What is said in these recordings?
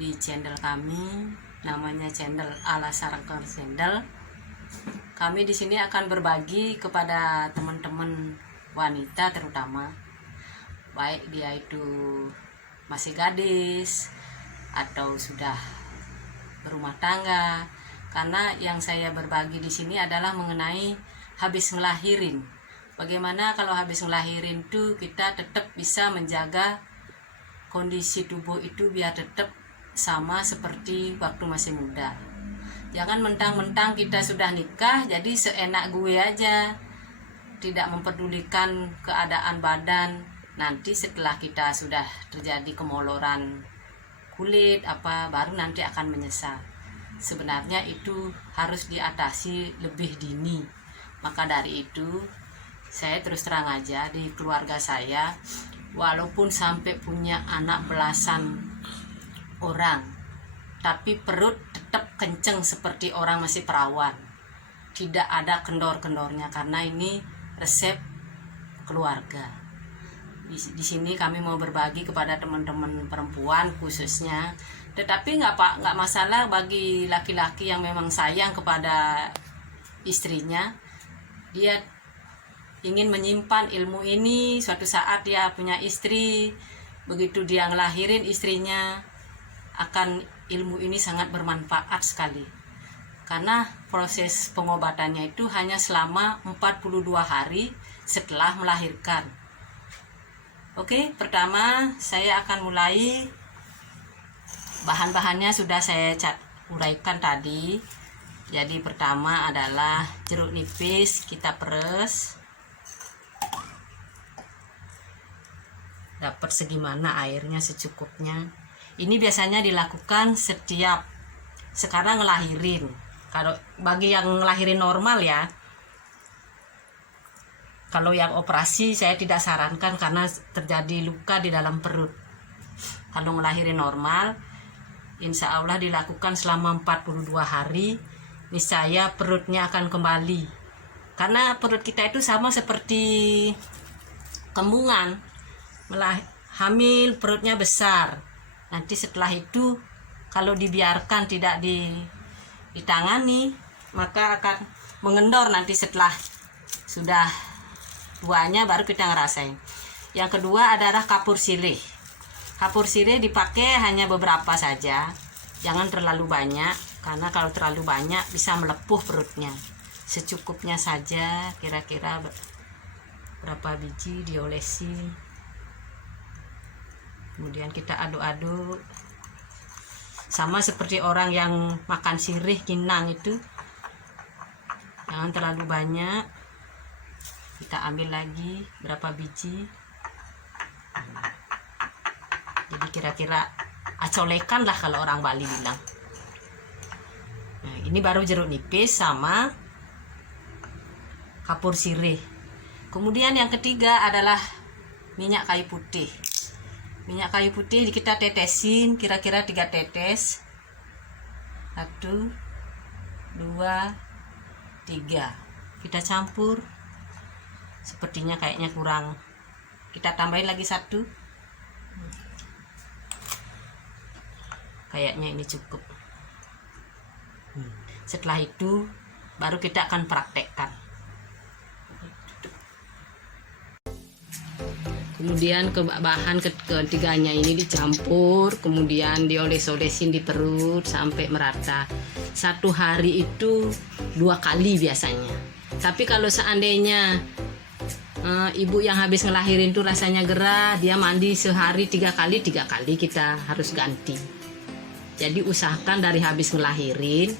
di channel kami, namanya channel Ala Sarangkar Channel. Kami di sini akan berbagi kepada teman-teman wanita terutama, baik dia itu masih gadis atau sudah berumah tangga. Karena yang saya berbagi di sini adalah mengenai habis ngelahirin. Bagaimana kalau habis ngelahirin tuh kita tetap bisa menjaga kondisi tubuh itu biar tetap sama seperti waktu masih muda. Jangan mentang-mentang kita sudah nikah jadi seenak gue aja, tidak memperdulikan keadaan badan. Nanti setelah kita sudah terjadi kemoloran kulit baru nanti akan menyesal. Sebenarnya itu harus diatasi lebih dini. Maka dari itu saya terus terang aja, di keluarga saya walaupun sampai punya anak belasan orang, tapi perut tetap kenceng seperti orang masih perawan, tidak ada kendor-kendornya, karena ini resep keluarga. Di sini kami mau berbagi kepada teman-teman perempuan khususnya, tetapi nggak masalah bagi laki-laki yang memang sayang kepada istrinya. Dia ingin menyimpan ilmu ini, suatu saat dia punya istri, begitu dia ngelahirin istrinya, akan ilmu ini sangat bermanfaat sekali. Karena proses pengobatannya itu hanya selama 42 hari setelah melahirkan. Oke, pertama saya akan mulai. Bahan-bahannya sudah saya uraikan tadi. Jadi pertama adalah jeruk nipis, kita peres. Dapat segimana airnya, secukupnya. Ini biasanya dilakukan setiap sekarang ngelahirin. Kalau bagi yang ngelahirin normal ya. Kalau yang operasi saya tidak sarankan karena terjadi luka di dalam perut. Kalau ngelahirin normal, insya Allah dilakukan selama 42 hari, niscaya perutnya akan kembali. Karena perut kita itu sama seperti kembungan. Hamil perutnya besar. Nanti setelah itu kalau dibiarkan tidak ditangani, maka akan mengendor nanti setelah sudah tuanya baru kita ngerasain. Yang kedua adalah kapur sirih. Kapur sirih dipakai hanya beberapa saja, jangan terlalu banyak, karena kalau terlalu banyak bisa melepuh perutnya. Secukupnya saja, kira-kira berapa biji diolesi. Kemudian kita aduk-aduk, sama seperti orang yang makan sirih kinang itu, jangan terlalu banyak. Kita ambil lagi berapa biji, jadi kira-kira acolekan lah kalau orang Bali bilang. Nah, ini baru jeruk nipis sama kapur sirih. Kemudian yang ketiga adalah minyak kayu putih. Minyak kayu putih kita tetesin kira-kira 3 tetes. 1, 2, 3. Kita campur. Sepertinya kayaknya kurang. Kita tambahin lagi 1. Kayaknya ini cukup. Setelah itu baru kita akan praktekkan. Kemudian bahan ketiganya ini dicampur, kemudian dioles-olesin di perut sampai merata. 1 hari itu 2 kali biasanya. Tapi kalau seandainya ibu yang habis ngelahirin tuh rasanya gerah, dia mandi sehari 3 kali kita harus ganti. Jadi usahakan dari habis ngelahirin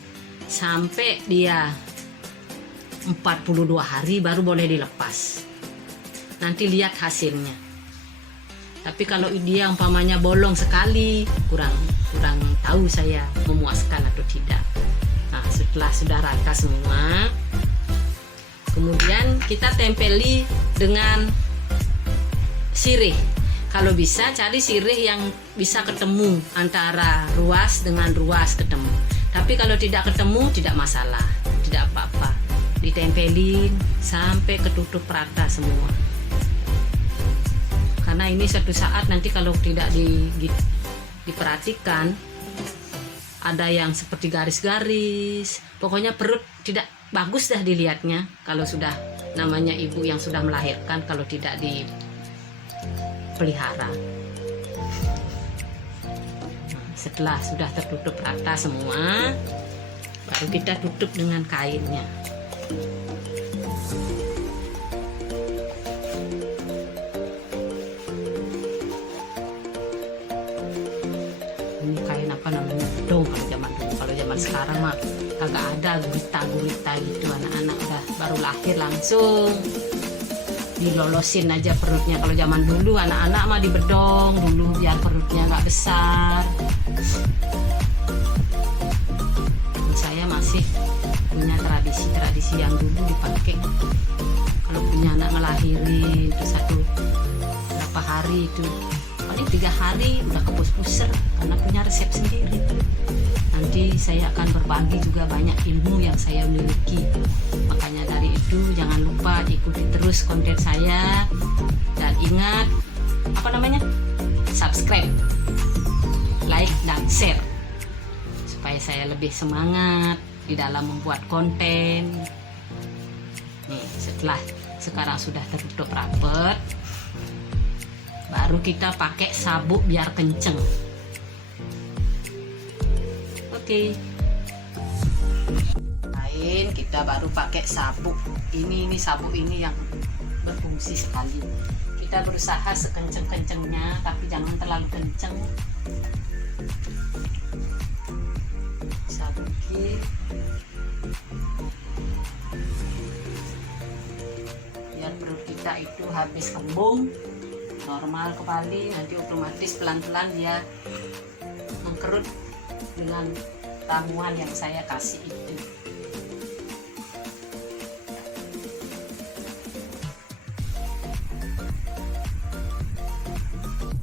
sampai dia 42 hari baru boleh dilepas. Nanti lihat hasilnya. Tapi kalau dia umpamanya bolong sekali, kurang tahu saya memuaskan atau tidak. Nah, setelah sudah rata semua, kemudian kita tempeli dengan sirih. Kalau bisa cari sirih yang bisa ketemu antara ruas dengan ruas ketemu. Tapi kalau tidak ketemu tidak masalah, tidak apa-apa. Ditempelin sampai ketutup rata semua. Karena ini suatu saat nanti kalau tidak diperhatikan ada yang seperti garis-garis. Pokoknya perut tidak bagus dah dilihatnya kalau sudah namanya ibu yang sudah melahirkan, kalau tidak dipelihara. Setelah sudah tertutup rata semua, baru kita tutup dengan kainnya. Ini kain apa namanya, bedong kalau zaman dulu. Kalau zaman sekarang mah kagak ada gurita gitu. Anak-anak udah baru lahir langsung dilolosin aja perutnya. Kalau zaman dulu anak-anak mah dibedong dulu biar perutnya nggak besar. Saya masih punya tradisi yang dulu dipakai kalau punya anak ngelahirin itu berapa hari itu, paling 3 hari udah kepus-puser karena punya resep sendiri. Nanti saya akan berbagi juga banyak ilmu yang saya miliki. Makanya dari itu jangan lupa ikuti terus konten saya, dan ingat subscribe, like, dan share supaya saya lebih semangat di dalam membuat konten. Nih, sekarang sudah tertutup rapet, baru kita pakai sabuk biar kenceng. Oke. Lain kita baru pakai sabuk. Ini sabuk ini yang berfungsi sekali. Kita berusaha sekenceng-kencengnya, tapi jangan terlalu kenceng. Sabuki. Biar perut kita itu habis kembung normal kembali, nanti otomatis pelan-pelan dia mengkerut dengan ramuan yang saya kasih itu.